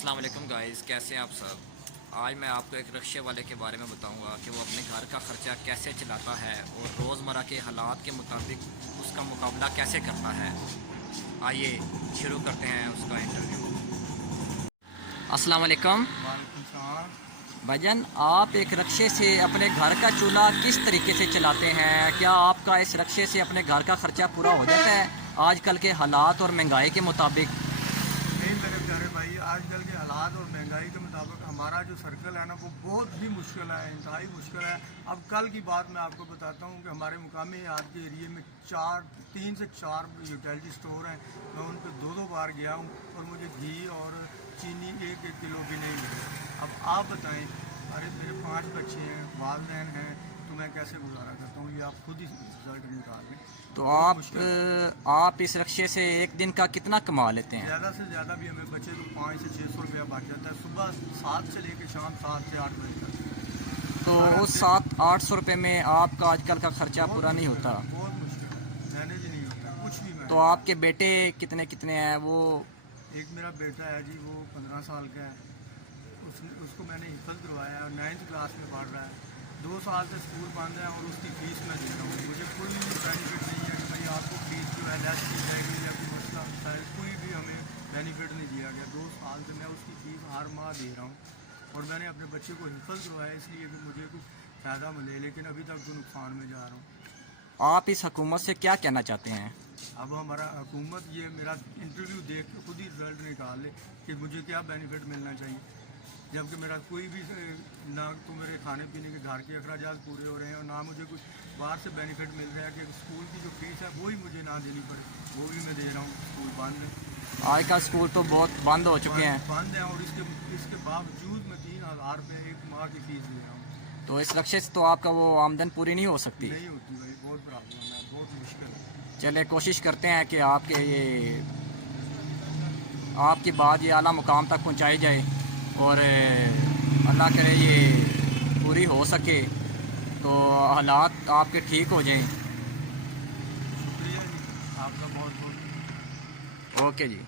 अस्सलाम वालेकुम गाइस, कैसे हैं आप सब। आज मैं आपको एक रिक्शे वाले के बारे में बताऊंगा कि वो अपने घर का ख़र्चा कैसे चलाता है और रोज़मर्रा के हालात के मुताबिक उसका मुकाबला कैसे करता है। आइए शुरू करते हैं उसका इंटरव्यू। अस्सलाम वालेकुम वालेकुम सलाम। भाईजान, आप एक रिक्शे से अपने घर का चूल्हा किस तरीके से चलाते हैं? क्या आपका इस रिक्शे से अपने घर का ख़र्चा पूरा हो जाता है आजकल के हालात और महंगाई के मुताबिक? नहीं मेरे प्यारे भाई, आजकल के हालात और महंगाई के मुताबिक हमारा जो सर्कल है ना वो बहुत ही मुश्किल है, इंतहाई मुश्किल है। अब कल की बात मैं आपको बताता हूँ कि हमारे मुकामी याद के एरिए में 3 से 4 यूटिलिटी स्टोर हैं। मैं उन पर दो बार गया हूँ और मुझे घी और चीनी 1-1 किलो भी नहीं मिली। अब आप बताएं, अरे मेरे 5 बच्चे हैं, वालदैन हैं, तो मैं कैसे गुजारा करता हूँ ये आप खुद ही रिजल्ट निकाल लें। तो बहुत मुश्किल है। आप इस रिक्शे से एक दिन का कितना कमा लेते हैं? ज़्यादा से ज़्यादा भी हमें बचे तो 500 से 600 रुपया बच जाता है, सुबह 7 से लेकर शाम 7 से 8 बजे तक। तो सारा उस दिन 700-800 रुपये में आपका आजकल का ख़र्चा बहुत पूरा नहीं मुश्किल होता। है, बहुत मुश्किल है, मैनेज ही नहीं होता कुछ भी तो मैनेज। आपके बेटे कितने कितने हैं वो? एक मेरा बेटा है जी, वो 15 साल का है। उसको मैंने हिफज करवाया है और 9th क्लास में पढ़ रहा है। 2 साल से स्कूल बंद है और उसकी फ़ीस मैं दे रहा हूँ। मुझे कोई भी बेनिफिट नहीं है कि भाई आपको फ़ीस जो है लेस की जाएगी या कोई मसला होता है, कोई भी हमें बेनिफिट नहीं दिया गया। 2 साल से मैं उसकी फ़ीस हर माह दे रहा हूँ और मैंने अपने बच्चे को हिफज करवाया इसलिए कि मुझे कुछ फ़ायदा मिले, लेकिन अभी तक तो नुकसान में जा रहा हूँ। आप इस हुकूमत से क्या कहना चाहते हैं? अब हमारा हुकूमत ये मेरा इंटरव्यू देख के खुद ही रिजल्ट निकाल ले कि मुझे क्या बेनिफिट मिलना चाहिए, जबकि मेरा कोई भी ना तो मेरे खाने पीने के घर के अखराजात पूरे हो रहे हैं और ना मुझे कुछ बाहर से बेनिफिट मिल रहा है कि स्कूल की जो फीस है वो ही मुझे ना देनी पड़े, वो भी मैं दे रहा हूँ। स्कूल बंद है, आजकल स्कूल तो बहुत बंद हो चुके हैं। बंद है और इसके बावजूद मैं 3,000 रुपये एक माह की फ़ीस दे रहा हूँ। तो इस लक्ष्य से तो आपका वो आमदन पूरी नहीं हो सकती। नहीं होती भाई, बहुत प्रॉब्लम है, बहुत मुश्किल है। चले कोशिश करते हैं कि आपकी बात ये आला मुकाम तक पहुंचाई जाए और अल्लाह करे ये पूरी हो सके, तो हालात आपके ठीक हो जाएं। शुक्रिया जी, आपका बहुत बहुत। ओके जी।